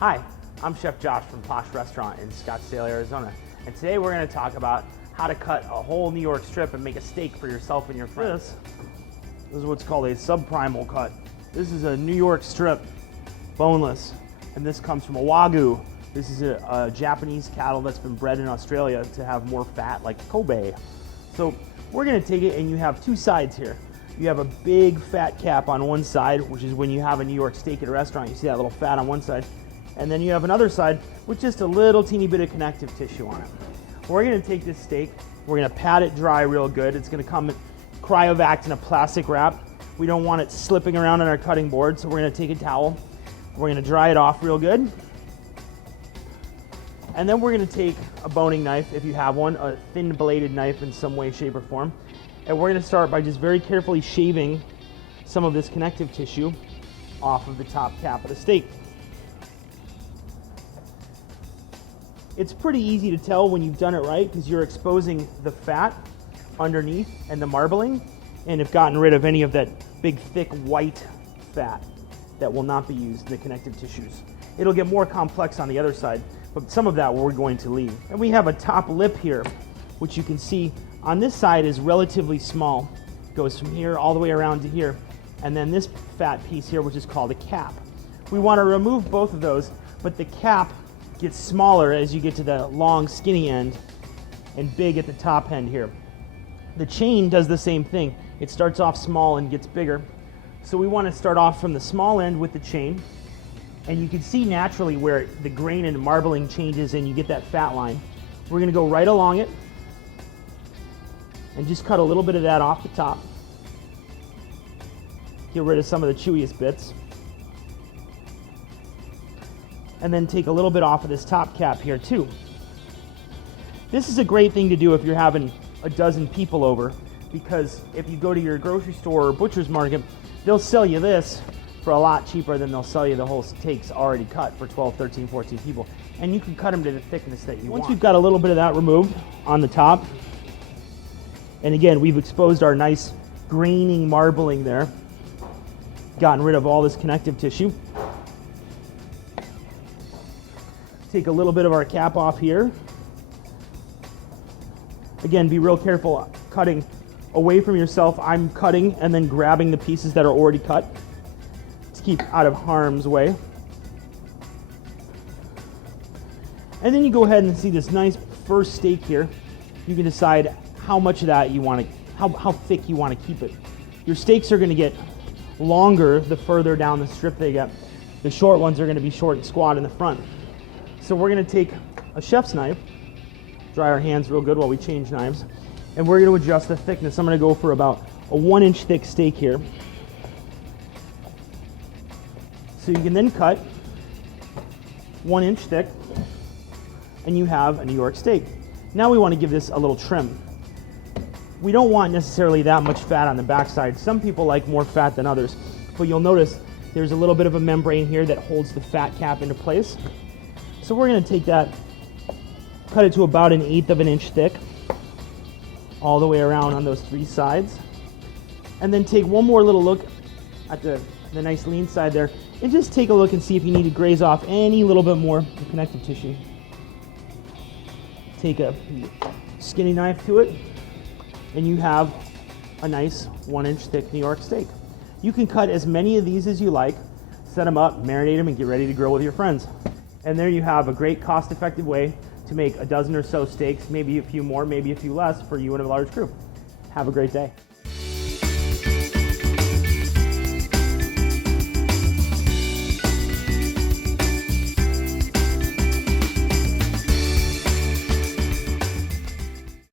Hi, I'm Chef Josh from Posh restaurant in Scottsdale, Arizona, and today we're going to talk about how to cut a whole New York strip and make a steak for yourself and your friends. This is what's called a subprimal cut. This is a New York strip, boneless, and this comes from a Wagyu. This is a Japanese cattle that's been bred in Australia to have more fat, like Kobe. So we're going to take it, and you have two sides here. You have a big fat cap on one side, which is when you have a New York steak at a restaurant. You see that little fat on one side. And then you have another side with just a little teeny bit of connective tissue on it. We're going to take this steak, we're going to pat it dry real good. It's going to come cryovac in a plastic wrap. We don't want it slipping around on our cutting board, so we're going to take a towel. We're going to dry it off real good. And then we're going to take a boning knife, if you have one, a thin bladed knife in some way, shape, or form. And we're going to start by just very carefully shaving some of this connective tissue off of the top cap of the steak. It's pretty easy to tell when you've done it right because you're exposing the fat underneath and the marbling, and have gotten rid of any of that big thick white fat that will not be used in the connective tissues. It'll get more complex on the other side, but some of that we're going to leave. And we have a top lip here, which you can see on this side is relatively small. It goes from here all the way around to here. And then this fat piece here, which is called a cap. We want to remove both of those, but the cap gets smaller as you get to the long skinny end and big at the top end here. The chain does the same thing. It starts off small and gets bigger. So we want to start off from the small end with the chain, and you can see naturally where the grain and marbling changes and you get that fat line. We're going to go right along it and just cut a little bit of that off the top. Get rid of some of the chewiest bits. And then take a little bit off of this top cap here too. This is a great thing to do if you're having a dozen people over, because if you go to your grocery store or butcher's market, they'll sell you this for a lot cheaper than they'll sell you the whole steaks already cut for 12, 13, 14 people. And you can cut them to the thickness that you want. Once we've got a little bit of that removed on the top, and again, we've exposed our nice graining marbling there, gotten rid of all this connective tissue. Take a little bit of our cap off here. Again, be real careful cutting away from yourself. I'm cutting and then grabbing the pieces that are already cut to keep out of harm's way. And then you go ahead and see this nice first steak here. You can decide how much of that you want to, how thick you want to keep it. Your steaks are going to get longer the further down the strip they get. The short ones are going to be short and squat in the front. So we're going to take a chef's knife, dry our hands real good while we change knives, and we're going to adjust the thickness. I'm going to go for about a 1-inch thick steak here. So you can then cut 1 inch thick, and you have a New York steak. Now we want to give this a little trim. We don't want necessarily that much fat on the backside. Some people like more fat than others, but you'll notice there's a little bit of a membrane here that holds the fat cap into place. So we're going to take that, cut it to about 1/8 of an inch thick, all the way around on those three sides. And then take one more little look at the nice lean side there, and just take a look and see if you need to graze off any little bit more connective tissue. Take a skinny knife to it, and you have a nice 1-inch thick New York steak. You can cut as many of these as you like, set them up, marinate them, and get ready to grill with your friends. And there you have a great cost-effective way to make a dozen or so steaks, maybe a few more, maybe a few less, for you and a large group. Have a great day.